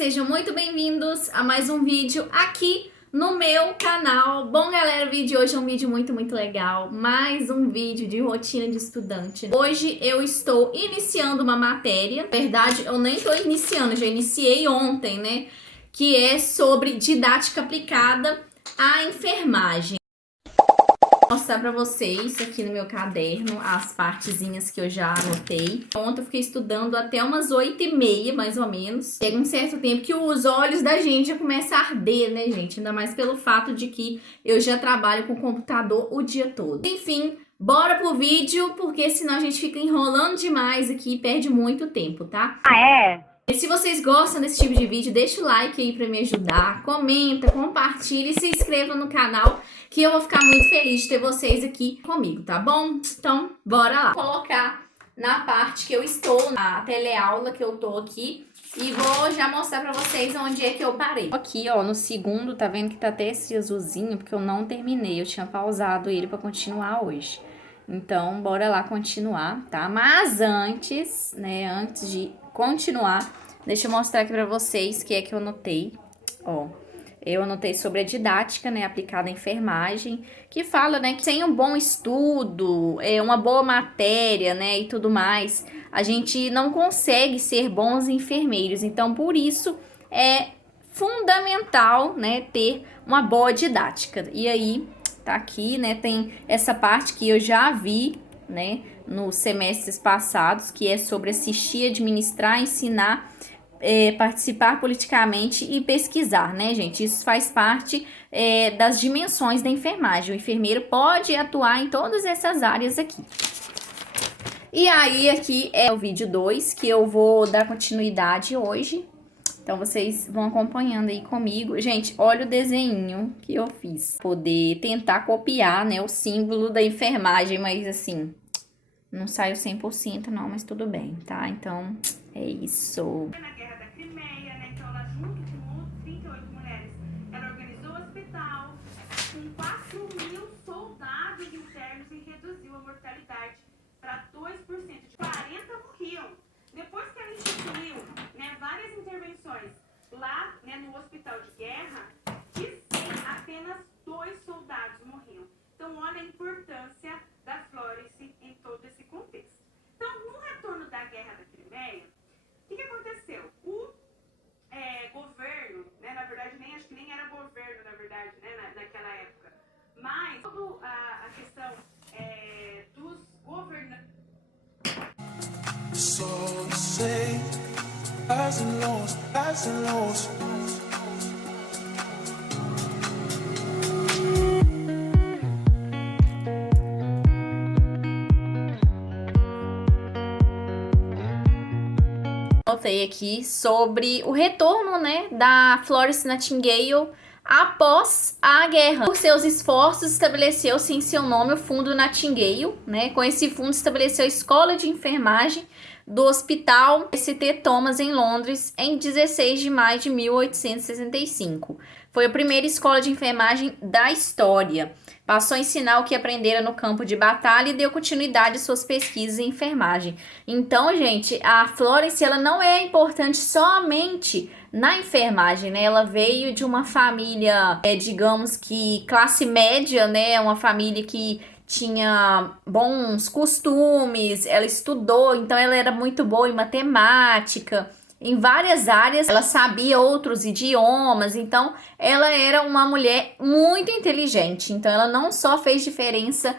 sejam muito bem-vindos a mais um vídeo aqui no meu canal. Bom, galera, o vídeo de hoje é um vídeo muito legal, mais um vídeo de rotina de estudante. Hoje eu estou iniciando uma matéria, na verdade eu nem estou iniciando, já iniciei ontem, né? Que é sobre didática aplicada à enfermagem. Vou mostrar pra vocês aqui no meu caderno as partezinhas que eu já anotei. Ontem eu fiquei estudando até umas 8h30, mais ou menos. Chega um certo tempo que os olhos da gente já começam a arder, né, gente? Ainda mais pelo fato de que eu já trabalho com o computador o dia todo. Enfim, bora pro vídeo, porque senão a gente fica enrolando demais aqui e perde muito tempo, tá? E se vocês gostam desse tipo de vídeo, deixa o like aí pra me ajudar, comenta, compartilha e se inscreva no canal, que eu vou ficar muito feliz de ter vocês aqui comigo, tá bom? Então, bora lá. Vou colocar na parte que eu estou, na teleaula que eu tô aqui, e vou já mostrar pra vocês onde é que eu parei. Aqui, ó, no segundo, tá vendo que tá até esse azulzinho, porque eu não terminei, eu tinha pausado ele pra continuar hoje. Então, bora lá continuar, tá? Mas antes, né, antes de continuar, deixa eu mostrar aqui pra vocês o que é que eu anotei. Ó, eu anotei sobre a didática, né, aplicada à enfermagem, que fala, né, que sem um bom estudo, uma boa matéria, né, e tudo mais, a gente não consegue ser bons enfermeiros. Então, por isso, é fundamental, né, ter uma boa didática. E aí, tá aqui, né, tem essa parte que eu já vi, né, nos semestres passados, que é sobre assistir, administrar, ensinar, participar politicamente e pesquisar, né, gente? Isso faz parte das dimensões da enfermagem. O enfermeiro pode atuar em todas essas áreas aqui. E aí, aqui é o vídeo 2, que eu vou dar continuidade hoje. Então, vocês vão acompanhando aí comigo. Gente, olha o desenho que eu fiz. Poder tentar copiar, né, o símbolo da enfermagem, mas assim, não saiu 100% não, mas tudo bem, tá? Então, é isso. Na Guerra da Crimeia, né, então ela junto com 38 mulheres, ela organizou o hospital com 4.000 soldados internos e reduziu a mortalidade para 2%. 40 morriam. Depois que ela instituiu, né, várias intervenções lá, né, no hospital de guerra, apenas 2 soldados morriam. Então, olha a importância da Florence em todo esse contexto. Então, no retorno da Guerra da Crimeia, o que aconteceu? O governo, né, na verdade, acho que nem era governo, na verdade, né, naquela época, mas toda a questão dos governantes. So say, highs and lows, highs and lows. Notei aqui sobre o retorno, né, da Florence Nightingale após a guerra. Por seus esforços, estabeleceu-se em seu nome o Fundo Nightingale, né? Com esse fundo estabeleceu a Escola de Enfermagem do Hospital St. Thomas em Londres em 16 de maio de 1865. Foi a primeira escola de enfermagem da história. Passou a ensinar o que aprendera no campo de batalha e deu continuidade às suas pesquisas em enfermagem. Então, gente, a Florence, ela não é importante somente na enfermagem, né? Ela veio de uma família, digamos que classe média, né? Uma família que tinha bons costumes, ela estudou, então ela era muito boa em matemática, em várias áreas, ela sabia outros idiomas, então ela era uma mulher muito inteligente. Então ela não só fez diferença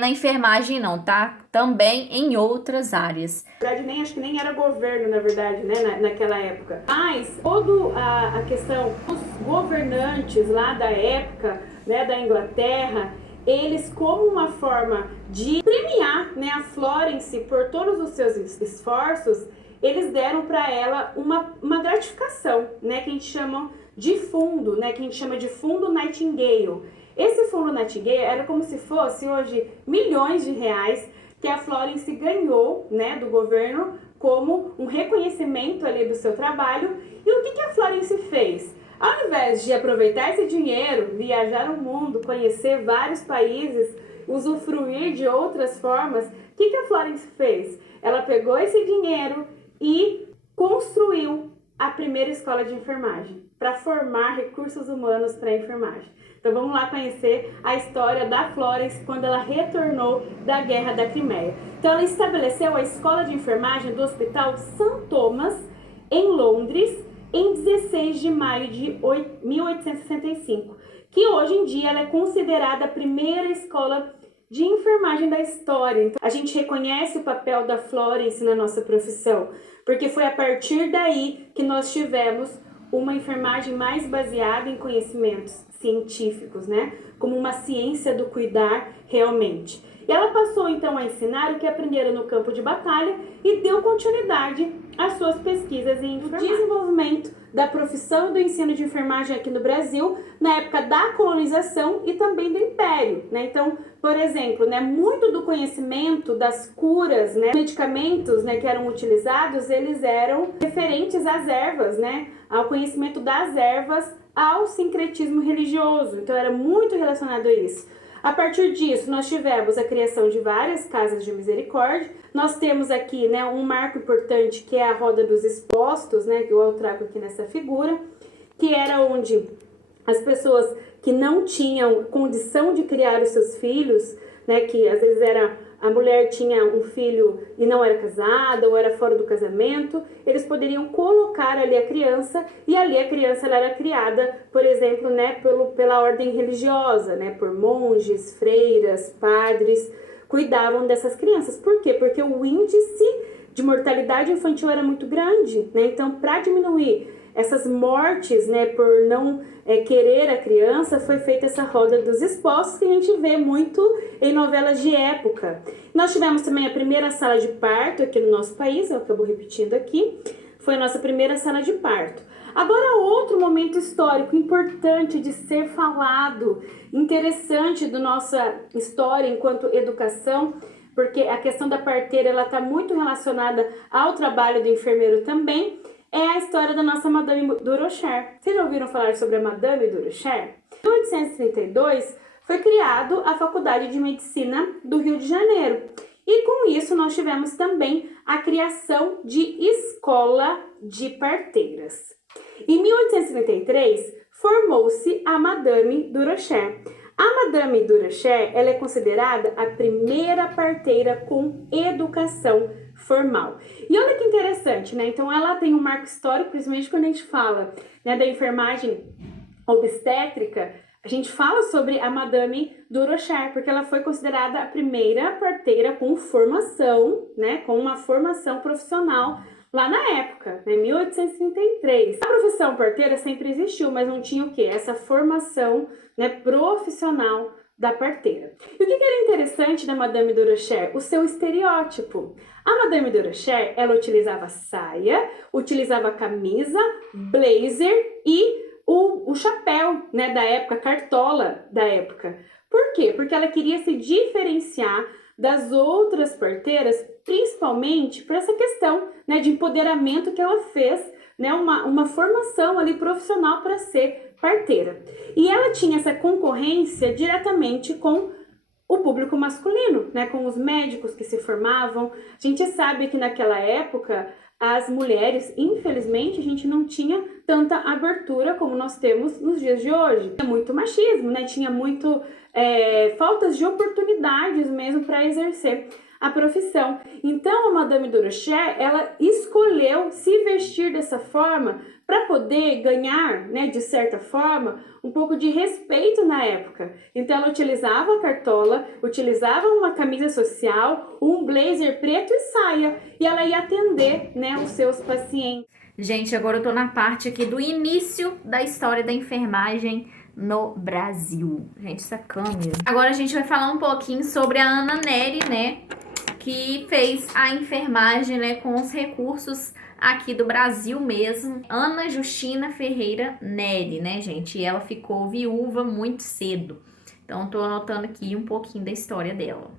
na enfermagem não, tá? Também em outras áreas. Na verdade, acho que nem era governo, na verdade, né, naquela época. Mas toda a questão dos governantes lá da época, né, da Inglaterra, eles, como uma forma de premiar, né, a Florence por todos os seus esforços, eles deram para ela uma gratificação, né, que a gente chama de fundo, né, que a gente chama de Fundo Nightingale. Esse Fundo Nightingale era como se fosse hoje milhões de reais que a Florence ganhou, né, do governo como um reconhecimento ali do seu trabalho. E o que a Florence fez? Ao invés de aproveitar esse dinheiro, viajar o mundo, conhecer vários países, usufruir de outras formas, o que a Florence fez? Ela pegou esse dinheiro e construiu a primeira escola de enfermagem, para formar recursos humanos para a enfermagem. Então vamos lá conhecer a história da Florence quando ela retornou da Guerra da Crimeia. Então ela estabeleceu a escola de enfermagem do Hospital St. Thomas, em Londres, em 16 de maio de 1865, que hoje em dia ela é considerada a primeira escola de enfermagem da história. Então, a gente reconhece o papel da Florence na nossa profissão, porque foi a partir daí que nós tivemos uma enfermagem mais baseada em conhecimentos científicos, né? Como uma ciência do cuidar realmente. E ela passou então a ensinar o que aprenderam no campo de batalha e deu continuidade às suas pesquisas em desenvolvimento da profissão e do ensino de enfermagem aqui no Brasil, na época da colonização e também do Império, né? Então, por exemplo, né, muito do conhecimento das curas, né, medicamentos, né, que eram utilizados, eles eram referentes às ervas, né, ao conhecimento das ervas, ao sincretismo religioso. Então, era muito relacionado a isso. A partir disso, nós tivemos a criação de várias casas de misericórdia. Nós temos aqui, né, um marco importante que é a roda dos expostos, né, que eu trago aqui nessa figura, que era onde as pessoas que não tinham condição de criar os seus filhos, né, que às vezes a mulher tinha um filho e não era casada ou era fora do casamento, eles poderiam colocar ali a criança e ali a criança ela era criada, por exemplo, né, pela ordem religiosa, né, por monges, freiras, padres, cuidavam dessas crianças. Por quê? Porque o índice de mortalidade infantil era muito grande, né? Então, para diminuir essas mortes, né, por não querer a criança, foi feita essa roda dos expostos que a gente vê muito em novelas de época. Nós tivemos também a primeira sala de parto aqui no nosso país, eu acabo repetindo aqui, foi a nossa primeira sala de parto. Agora, outro momento histórico importante de ser falado, interessante da nossa história enquanto educação, porque a questão da parteira ela está muito relacionada ao trabalho do enfermeiro também, é a história da nossa Madame Durocher. Vocês já ouviram falar sobre a Madame Durocher? Em 1832 foi criado a Faculdade de Medicina do Rio de Janeiro. E com isso nós tivemos também a criação de escola de parteiras. Em 1833 formou-se a Madame Durocher. A Madame Durocher ela é considerada a primeira parteira com educação formal. E olha que interessante, né? Então ela tem um marco histórico, principalmente quando a gente fala, né, da enfermagem obstétrica, a gente fala sobre a Madame Durocher, porque ela foi considerada a primeira parteira com formação, né, com uma formação profissional lá na época, né, 1833. A profissão parteira sempre existiu, mas não tinha o quê? Essa formação, né, profissional da parteira. E o que era interessante da Madame Durocher? O seu estereótipo. A Madame Durocher, ela utilizava saia, utilizava camisa, blazer e o chapéu, né, da época, cartola da época. Por quê? Porque ela queria se diferenciar das outras parteiras, principalmente por essa questão, né, de empoderamento que ela fez, né, uma formação ali profissional para ser parteira. E ela tinha essa concorrência diretamente com o público masculino, né, com os médicos que se formavam. A gente sabe que naquela época as mulheres, infelizmente, a gente não tinha tanta abertura como nós temos nos dias de hoje. Tinha muito machismo, né, tinha muito faltas de oportunidades mesmo para exercer a profissão. Então a Madame Durocher, ela escolheu se vestir dessa forma para poder ganhar, né, de certa forma, um pouco de respeito na época. Então ela utilizava a cartola, utilizava uma camisa social, um blazer preto e saia, e ela ia atender, né, os seus pacientes. Gente, agora eu tô na parte aqui do início da história da enfermagem no Brasil. Gente, essa câmera. Agora a gente vai falar um pouquinho sobre a Ana Nery, né, que fez a enfermagem, né, com os recursos aqui do Brasil mesmo. Ana Justina Ferreira Nery, né, gente? E ela ficou viúva muito cedo. Então, tô anotando aqui um pouquinho da história dela.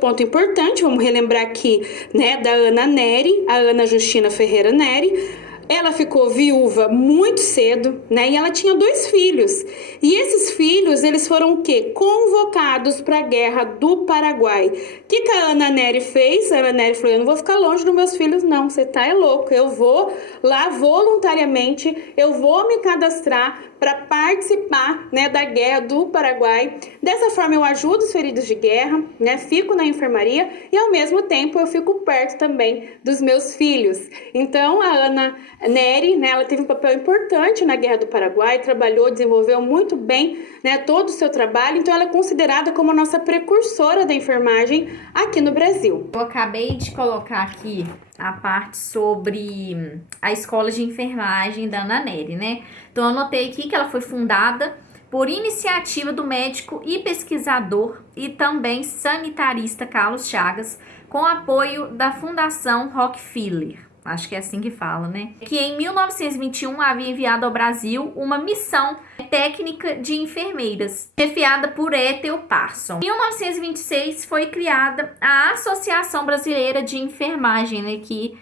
Ponto importante, vamos relembrar aqui, né, da Ana Nery, a Ana Justina Ferreira Nery. Ela ficou viúva muito cedo, né? E ela tinha 2 filhos. E esses filhos filhos, eles foram o quê? Convocados para a Guerra do Paraguai. O que a Ana Nery fez? A Ana Nery falou, eu não vou ficar longe dos meus filhos não, você tá louco, eu vou lá voluntariamente, eu vou me cadastrar para participar, né, da Guerra do Paraguai. Dessa forma eu ajudo os feridos de guerra, né, fico na enfermaria e ao mesmo tempo eu fico perto também dos meus filhos. Então a Ana Nery, né, ela teve um papel importante na Guerra do Paraguai, trabalhou, desenvolveu muito bem, né, todo o seu trabalho, então ela é considerada como a nossa precursora da enfermagem aqui no Brasil. Eu acabei de colocar aqui a parte sobre a escola de enfermagem da Ana Nery, né? Então eu anotei aqui que ela foi fundada por iniciativa do médico e pesquisador e também sanitarista Carlos Chagas, com apoio da Fundação Rockefeller. Acho que é assim que fala, né? Que em 1921 havia enviado ao Brasil uma missão técnica de enfermeiras, chefiada por Ethel Parson. Em 1926 foi criada a Associação Brasileira de Enfermagem, né? Que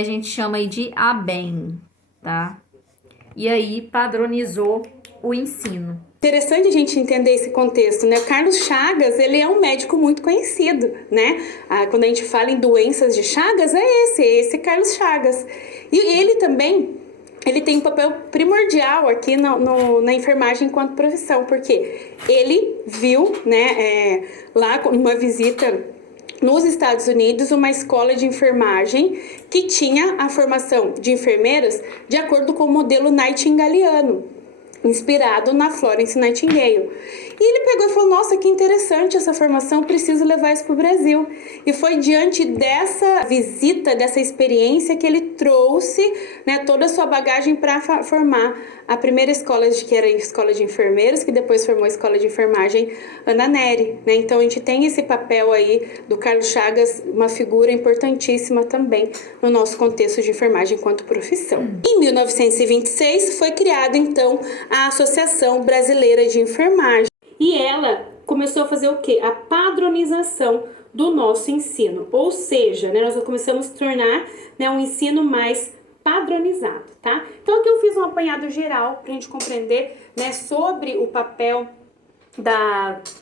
a gente chama aí de ABEM, tá? E aí padronizou o ensino. Interessante a gente entender esse contexto, né? O Carlos Chagas, ele é um médico muito conhecido, né? Quando a gente fala em doenças de Chagas, é esse Carlos Chagas. E ele também, ele tem um papel primordial aqui na enfermagem enquanto profissão, porque ele viu, né, lá em uma visita nos Estados Unidos, uma escola de enfermagem que tinha a formação de enfermeiras de acordo com o modelo nightingaliano, inspirado na Florence Nightingale. E ele pegou e falou, nossa, que interessante essa formação, preciso levar isso para o Brasil. E foi diante dessa visita, dessa experiência, que ele trouxe, né, toda a sua bagagem para formar a primeira escola, que era a escola de enfermeiros, que depois formou a escola de enfermagem Ana Nery, né? Então a gente tem esse papel aí do Carlos Chagas, uma figura importantíssima também no nosso contexto de enfermagem enquanto profissão. Em 1926 foi criada então a Associação Brasileira de Enfermagem. E ela começou a fazer o quê? A padronização do nosso ensino. Ou seja, né, nós começamos a tornar, né, um ensino mais padronizado, tá? Então aqui eu fiz um apanhado geral para a gente compreender, né, sobre o papel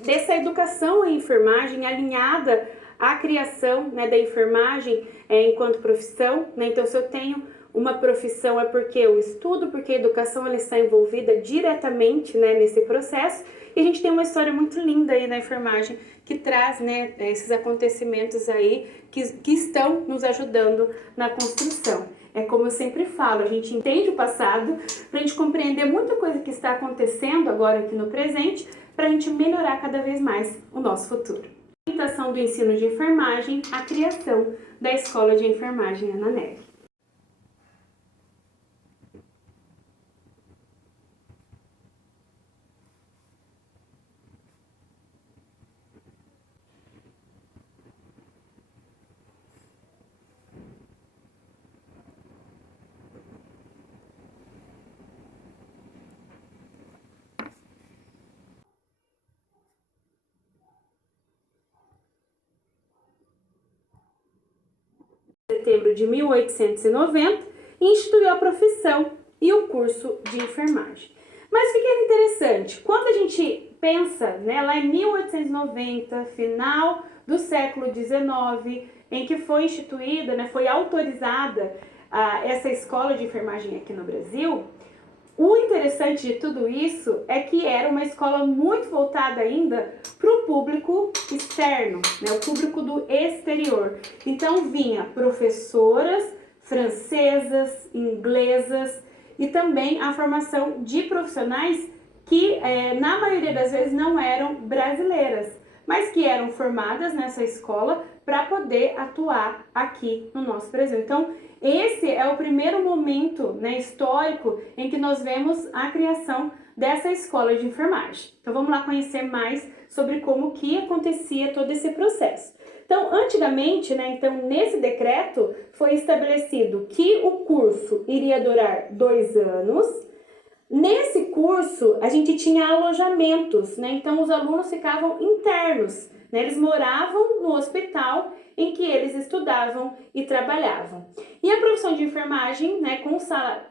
dessa educação em enfermagem alinhada à criação, né, da enfermagem enquanto profissão, né? Então se eu tenho uma profissão é porque eu estudo, porque a educação ela está envolvida diretamente, né, nesse processo. E a gente tem uma história muito linda aí na enfermagem que traz, né, esses acontecimentos aí que estão nos ajudando na construção. É como eu sempre falo, a gente entende o passado para a gente compreender muita coisa que está acontecendo agora aqui no presente para a gente melhorar cada vez mais o nosso futuro. A implementação do ensino de enfermagem, a criação da Escola de Enfermagem Ana Nery. Setembro de 1890, instituiu a profissão e o curso de enfermagem. Mas o que é interessante? Quando a gente pensa, né, lá em 1890, final do século XIX, em que foi instituída, né, foi autorizada essa escola de enfermagem aqui no Brasil, o interessante de tudo isso é que era uma escola muito voltada ainda para o público externo, né, o público do exterior. Então vinha professoras francesas, inglesas e também a formação de profissionais que na maioria das vezes não eram brasileiras, mas que eram formadas nessa escola para poder atuar aqui no nosso Brasil. Então, esse é o primeiro momento, né, histórico em que nós vemos a criação dessa escola de enfermagem. Então, vamos lá conhecer mais sobre como que acontecia todo esse processo. Então, antigamente, né, então, nesse decreto foi estabelecido que o curso iria durar 2 anos. Nesse curso, a gente tinha alojamentos, né? Então, os alunos ficavam internos, né? Eles moravam no hospital em que eles estudavam e trabalhavam. E a profissão de enfermagem, né,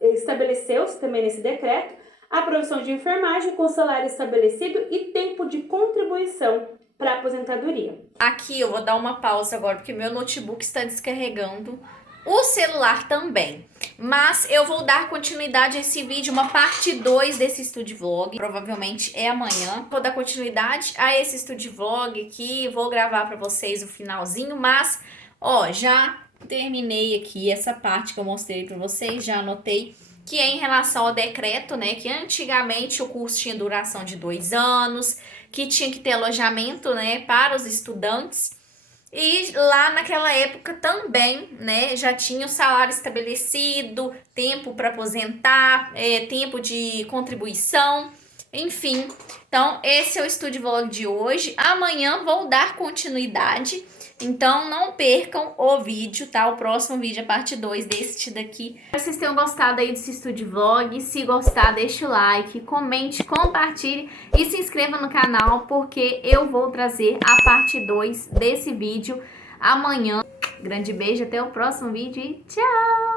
estabeleceu-se também nesse decreto a profissão de enfermagem com salário estabelecido e tempo de contribuição para a aposentadoria. Aqui eu vou dar uma pausa agora, porque meu notebook está descarregando. O celular também. Mas eu vou dar continuidade a esse vídeo, uma parte 2 desse Estúdio Vlog. Provavelmente é amanhã. Vou dar continuidade a esse Estúdio Vlog aqui. Vou gravar pra vocês o finalzinho. Mas, ó, já terminei aqui essa parte que eu mostrei pra vocês. Já anotei que é em relação ao decreto, né? Que antigamente o curso tinha duração de 2 anos. Que tinha que ter alojamento, né? Para os estudantes. E lá naquela época também, né, já tinha o salário estabelecido, tempo para aposentar, tempo de contribuição, enfim. Então, esse é o Estúdio Vlog de hoje. Amanhã vou dar continuidade, então não percam o vídeo, tá? O próximo vídeo é parte 2 deste daqui. Espero que vocês tenham gostado aí desse Estúdio Vlog. Se gostar, deixa o like, comente, compartilhe e se inscreva no canal, porque eu vou trazer a parte 2 desse vídeo amanhã. Grande beijo, até o próximo vídeo e tchau!